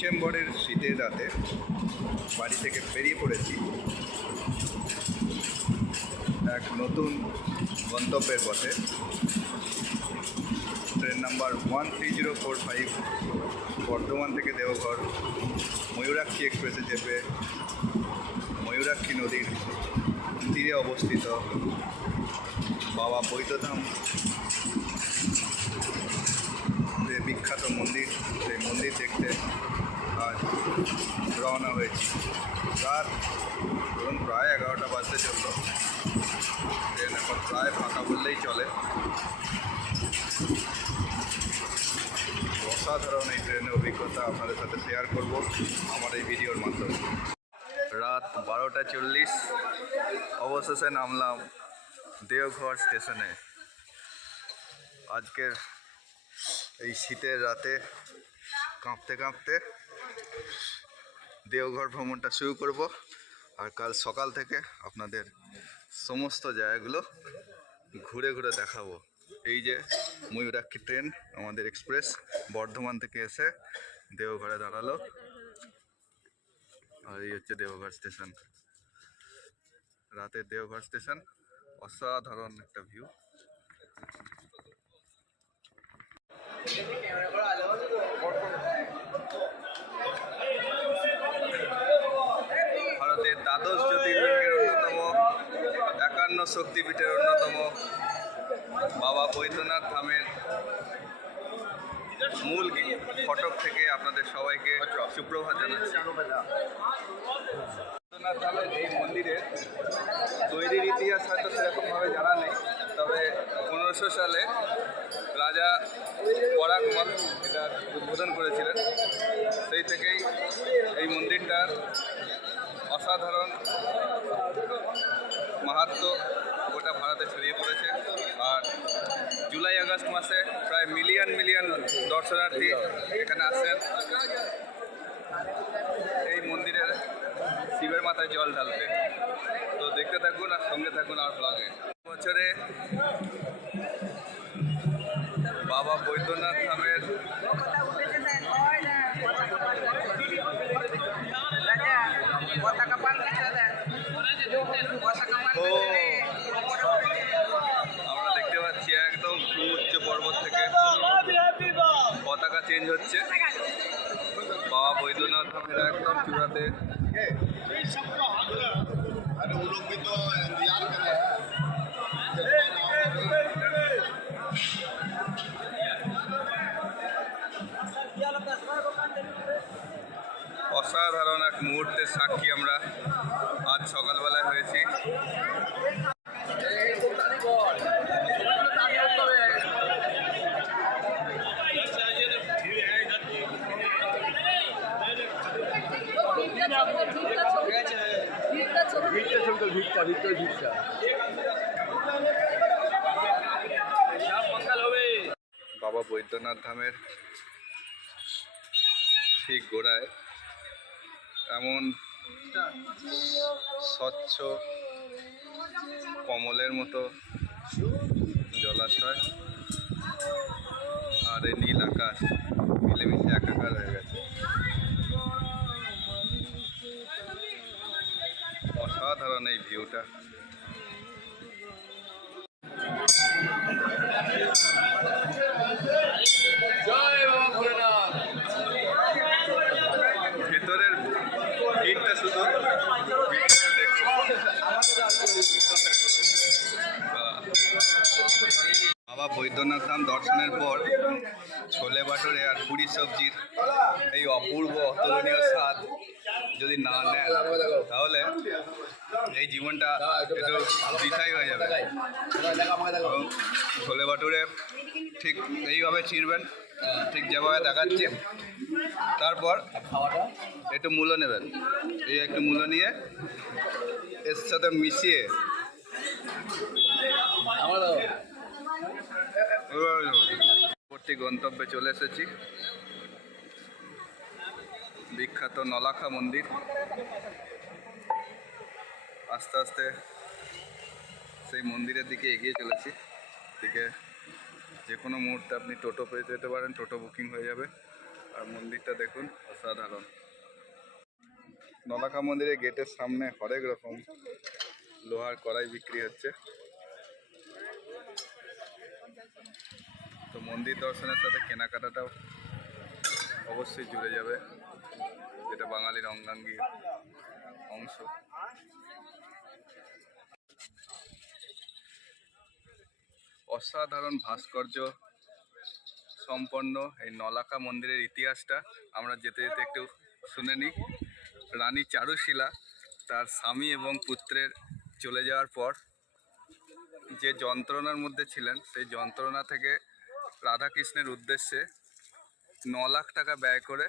ডিসেম্বরের শীতের রাতে বাড়ি থেকে বেরিয়ে পড়েছি। এক নতুন গন্তব্যের পথে। Train number one three zero four five Bardhaman থেকে দেওঘর, ময়ূরাক্ষী এক্সপ্রেসে চেপে ময়ূরাক্ষী নদীর তীরে অবস্থিত বাবা বৈদ্যধাম রওনা হয়েছি। রাত ধরুন প্রায় এগারোটা বাজতে চলল। ট্রেন এখন প্রায় ফাঁকা বললেই চলে। অসাধারণ এই ট্রেনের অভিজ্ঞতা আপনাদের সাথে শেয়ার করব আমার এই ভিডিওর মাধ্যমে। রাত বারোটা চল্লিশ। অবশেষে নামলাম দেওঘর স্টেশনে। আজকের এই শীতের রাতে কাঁপতে কাঁপতে দেওঘর ভ্রমণটা শুরু করব আর কাল সকাল থেকে আপনাদের সমস্ত জায়গাগুলো ঘুরে ঘুরে দেখাবো। এই যে ময়ূরাক্ষী ট্রেন আমাদের এক্সপ্রেস বর্ধমান থেকে এসে দেওঘরে দাঁড়াল। আর এই হচ্ছে দেওঘর স্টেশন। রাতের দেওঘর স্টেশন, অসাধারণ একটা ভিউ। শক্তিপীঠের অন্যতম বাবা বৈদ্যনাথ ধামের মূল ফটক থেকে আপনাদের সবাইকে সুপ্রভাত জানাচ্ছি। বৈদ্যনাথ ধামের এই মন্দিরের তৈরির ইতিহাস হয়তো সেরকমভাবে জানা নেই, তবে পনেরোশো সালে রাজা পরাগমল এটা উদ্বোধন করেছিলেন। সেই থেকেই এই মন্দিরটার অসাধারণ মাহাত্ম আগস্ট মাসে প্রায় মিলিয়ন মিলিয়ন দর্শনার্থী এখানে আসেন এই মন্দিরের শিবের মাথায় জল ঢালতে তো দেখতে থাকুন আর সঙ্গে থাকুন আর ব্লগে বছরে বাবা বৈদ্যনাথ ধামের ও হচ্ছে। বাবা বৈদ্যনাথ ধামের একদম চূড়াতে। অসাধারণ এক মুহূর্তের সাক্ষী আমরা। আজ সকালবেলায় হয়েছি। বাবা বৈদ্যনাথ ধামের ঠিক গোড়ায় এমন স্বচ্ছ কমলের মতো জলাশয়, আর এই নীল আকাশ মিলেমিশে একাকার হয়ে গেছে। অসাধারণ এই ভিউটা। ভেতরের ভিড়টা শুধু বাবা বৈদ্যনাথ ধাম দর্শনের পর ছোলে বাটরে আর পুরি সবজির এই অপূর্ব অতুলনীয় স্বাদ যদি না নেন জীবনটা একটু বৃথাই হয়ে যাবে। এবং ছোলে বাটুরে ঠিক এইভাবে চিরবেন, ঠিক যেভাবে দেখাচ্ছি। তারপর একটু মূলো নেবেন। এই একটু মূলো নিয়ে এর সাথে মিশিয়ে পরবর্তী গন্তব্যে চলে এসেছি। বিখ্যাত নলাখা মন্দির। আস্তে আস্তে সেই মন্দিরের দিকে এগিয়ে চলেছি। দিকে যে কোনো মুহূর্তে আপনি টোটো পেয়ে যেতে পারেন, টোটো বুকিং হয়ে যাবে। আর মন্দিরটা দেখুন, অসাধারণ। নলাখা মন্দিরের গেটের সামনে হরেক রকম লোহার কড়াই বিক্রি হচ্ছে। তো মন্দির দর্শনের সাথে কেনাকাটাটাও অবশ্যই জুড়ে যাবে। যেটা বাঙালির অঙ্গাঙ্গী অংশ। অসাধারণ ভাস্কর্য সম্পন্ন এই নলাকা মন্দিরের ইতিহাসটা আমরা যেতে যেতে একটু শুনে নিই। রানী চারুশিলা তার স্বামী এবং পুত্রের চলে যাওয়ার পর যে যন্ত্রণার মধ্যে ছিলেন, সেই যন্ত্রণা থেকে রাধাকৃষ্ণের উদ্দেশ্যে ন লাখ টাকা ব্যয় করে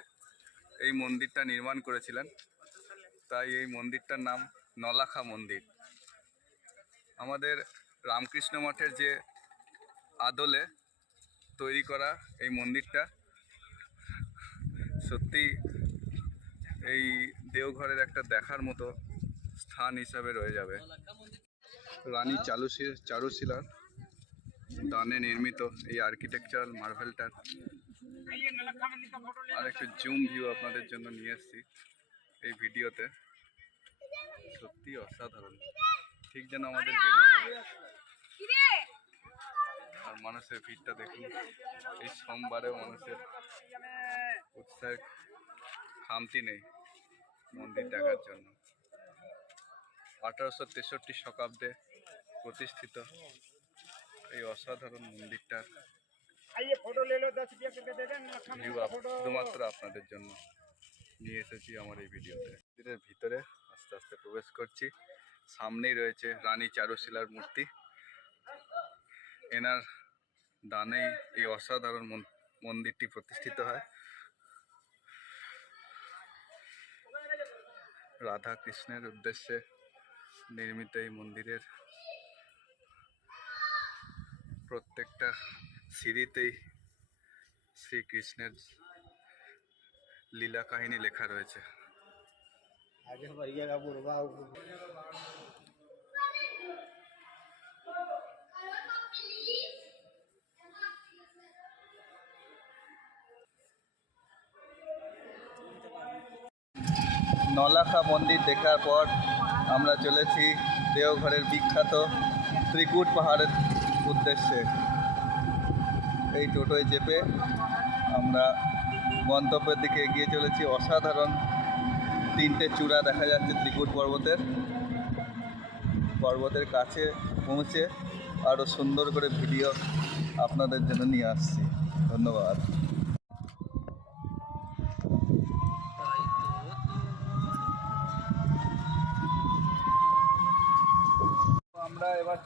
এই মন্দিরটা নির্মাণ করেছিলেন। তাই এই মন্দিরটার নাম নলাখা মন্দির। আমাদের রামকৃষ্ণ মঠের যে আদলে তৈরি করা এই মন্দিরটা। সত্যি এই দেওঘরের একটা দেখার মতো স্থান হিসাবে রয়ে যাবে। রানী চালুশি চারুশিলার দানে নির্মিত এই আর্কিটেকচারাল মার্ভেলটার আর একটু জুম ভিউ আপনাদের জন্য নিয়ে এসেছি এই ভিডিওতে। সত্যি অসাধারণ। ঠিক যেন আমাদের মানুষের ভিড়টা দেখুন। এই সোমবারেও মানুষের উৎসাহের খামতি নেই মন্দির দেখার জন্য। আঠারোশো তেষট্টি শতাব্দে প্রতিষ্ঠিত এই অসাধারণ মন্দিরটার শুধুমাত্র আপনাদের জন্য নিয়ে এসেছি আমার এই ভিডিওতে। মন্দিরের ভিতরে আস্তে আস্তে প্রবেশ করছি। সামনেই রয়েছে রানী চারুশিলার মূর্তি। এনার দানেই এই অসাধারণ মন- মন্দিরটি প্রতিষ্ঠিত হয়। রাধা কৃষ্ণের উদ্দেশ্যে নির্মিত এই মন্দিরের প্রত্যেকটা সিঁড়িতেই শ্রীকৃষ্ণের লীলা কাহিনী লেখা রয়েছে। নলাখা মন্দির দেখার পর আমরা চলেছি দেওঘরের বিখ্যাত ত্রিকুট পাহাড়ের উদ্দেশ্যে। এই টোটোয় চেপে আমরা গন্তব্যের দিকে এগিয়ে চলেছি। অসাধারণ তিনটে চূড়া দেখা যাচ্ছে ত্রিকুট পর্বতের। পর্বতের কাছে পৌঁছে আরও সুন্দর করে ভিডিও আপনাদের জন্য নিয়ে আসছি। ধন্যবাদ।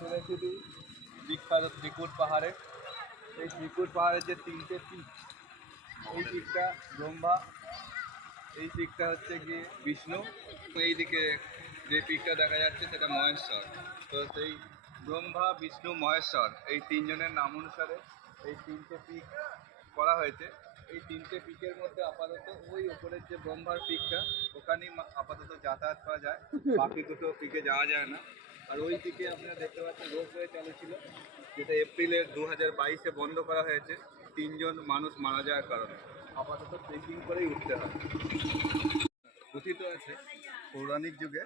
চলে এসেছি বিখ্যাত ত্রিকুট পাহাড়ে। এই ত্রিকুট পাহাড়ের যে তিনটে পিক এই পিকটা ব্রহ্মা, এই পিকটা হচ্ছে কি বিষ্ণু। এইদিকে যে পিকটা দেখা যাচ্ছে সেটা মহেশ্বর। তো সেই ব্রহ্মা, বিষ্ণু, মহেশ্বর, এই তিনজনের নাম অনুসারে এই তিনটে পিক করা হয়েছে। এই তিনটে পিকের মধ্যে আপাতত ওই ওপরের যে ব্রহ্মার পিকটা ওখানেই আপাতত যাতায়াত করা যায়। বাকি দুটো পিকে যাওয়া যায় না। আর ওই দিকে আপনারা দেখতে পাচ্ছেন রোপওয়ে চালু ছিল যেটা এপ্রিলের দু হাজার বাইশে বন্ধ করা হয়েছে। তিনজন মানুষ মারা যাওয়ার কারণে। আপাতত ট্রেকিং করেই উঠতে হয় কথিত আছে, পৌরাণিক যুগে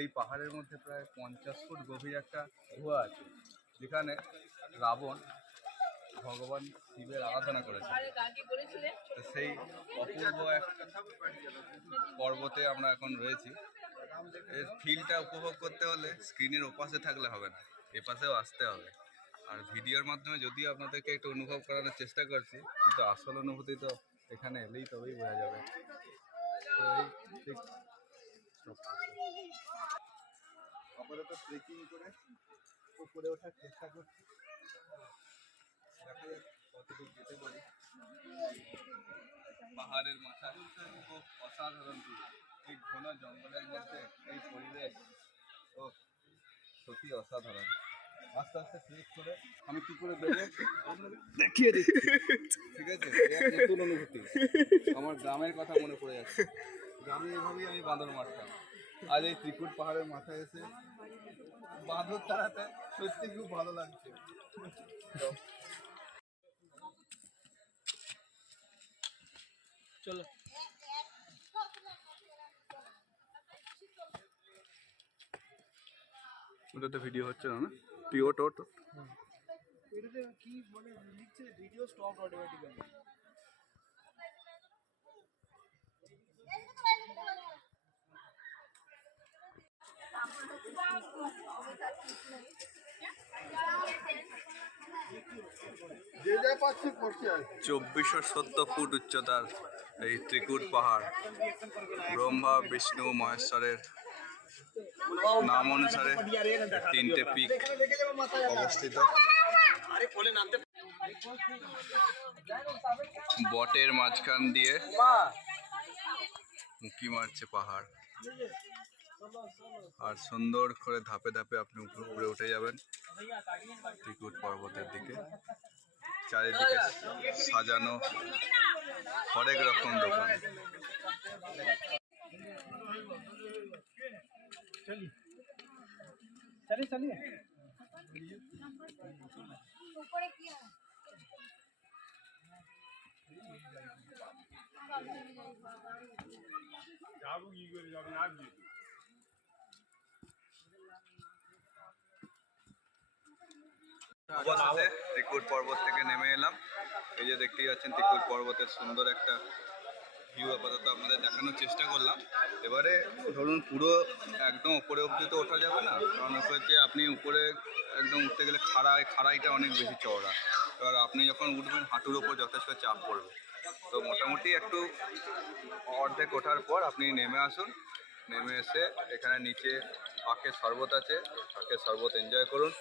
এই পাহাড়ের মধ্যে প্রায় পঞ্চাশ ফুট গভীর একটা গুহা আছে, যেখানে রাবণ ভগবান শিবের আরাধনা করেছে। সেই অপূর্ব এক পর্বতে আমরা এখন রয়েছি। এর ফিলটা উপভোগ করতে হলে স্ক্রিনের ওপাশে থাকলে হবে না এপাশেও আসতে হবে। আর ভিডিওর মাধ্যমে যদিও আপনাদেরকে একটু অনুভব করানোর চেষ্টা করছি কিন্তু আসল অনুভূতি তো এখানে এলেই তবেই বোঝা যাবে। তো এই ঠিক আপাতত ট্রেকিং করে উপরে ওঠার চেষ্টা করছি। দেখা যাক কতদূর যেতে পারি। পাহাড়ের মাথায় খুব অসাধারণ। এই ঘন জঙ্গলের মধ্যে এই পরিবেশ। ও সত্যি অসাধারণ। আস্তে আস্তে ট্রেক করে আমি কি করে দেবো? দেখিয়ে দিচ্ছি। ঠিক আছে এক নতুন অনুভূতি। আমার গ্রামের কথা মনে পড়ে যাচ্ছে। গ্রামে এভাবেই আমি বাঁদর মারতাম। আজ এই ত্রিকুট পাহাড়ের মাথায় এসে বাঁদর তাড়াতে সত্যি খুব ভালো লাগছে। চলো। ওটাতে ভিডিও হচ্ছে না ওট ওট। এটাতে কি মানে লিখছে ভিডিও স্টপ চব্বিশশো সত্তর ফুট উচ্চতার এই ত্রিকুট পাহাড়, ব্রহ্মা, বিষ্ণু, মহেশ্বরের নাম অনুসারে তিনটে পিক অবস্থিত। বটের মাঝখান দিয়ে উঁকি মারছে পাহাড়। আর সুন্দর করে ধাপে ধাপে আপনি উপরে উপরে উঠে যাবেন ত্রিকুট পর্বতের দিকে। চারিদিকে সাজানো হরেক রকম দোকান। चलिए चलिए উপরে কি হয় অবশেষে ত্রিকুট পর্বত থেকে নেমে এলাম এই যে দেখতেই পাচ্ছেন ত্রিকুট পর্বতের সুন্দর একটা ভিউ আপাতত আপনাদের দেখানোর চেষ্টা করলাম। এবারে ধরুন পুরো একদম উপরে অবধি তো ওঠা যাবে না। কারণ হচ্ছে আপনি উপরে একদম উঠতে গেলে খাড়াই খাড়াইটা অনেক বেশি চওড়া। এবার আপনি যখন উঠবেন, হাঁটুর ওপর যথেষ্ট চাপ পড়বে। তো মোটামুটি একটু অর্ধেক ওঠার পর আপনি নেমে আসুন। নেমে এসে এখানে নিচে পাকের শরবত আছে পাকের শরবত এনজয় করুন।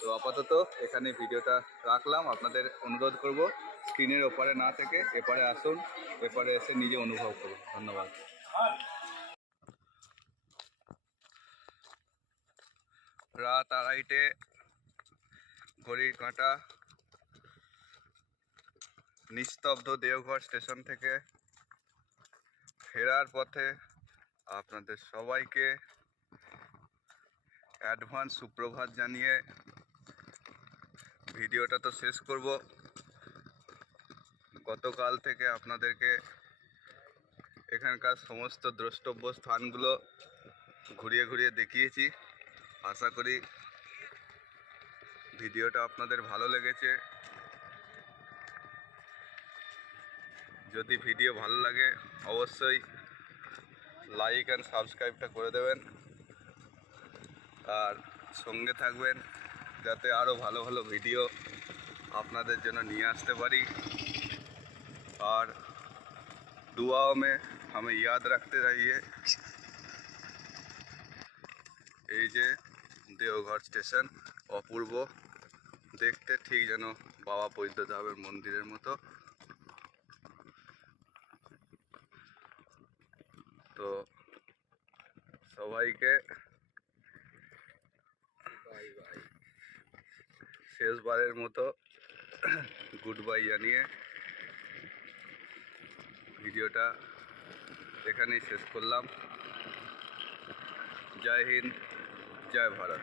তো আপাতত এখানে ভিডিওটা রাখলাম। আপনাদের অনুরোধ করব স্ক্রিনের ওপারে না থেকে এপারে আসুন, এপারে এসে নিজে অনুভব করুন। ধন্যবাদ। রাত আড়াইটে, ঘড়ির কাঁটা, নিস্তব্ধ দেওঘর স্টেশন থেকে ফেরার পথে আপনাদের সবাইকে অ্যাডভান্স সুপ্রভাত জানিয়ে ভিডিওটা তো শেষ করব। গতকাল থেকে আপনাদেরকে এখানকার সমস্ত দ্রষ্টব্য স্থানগুলো ঘুরিয়ে ঘুরিয়ে দেখিয়েছি। আশা করি ভিডিওটা আপনাদের ভালো লেগেছে। যদি ভিডিও ভালো লাগে, অবশ্যই লাইক অ্যান্ড সাবস্ক্রাইবটা করে দেবেন। আর সঙ্গে থাকবেন যাতে আরও ভালো ভালো ভিডিও আপনাদের জন্য নিয়ে আসতে পারি। আর दुआओं में हमें याद रखते रहिए এই যে দেওঘর স্টেশন অপূর্ব দেখতে ঠিক যেন বাবা বৈদ্যধামের মন্দিরের মতো তো সবাইকে শেষবারের মতো গুড বাই জানিয়ে ভিডিওটা এখানেই শেষ করলাম। জয় হিন্দ জয় ভারত।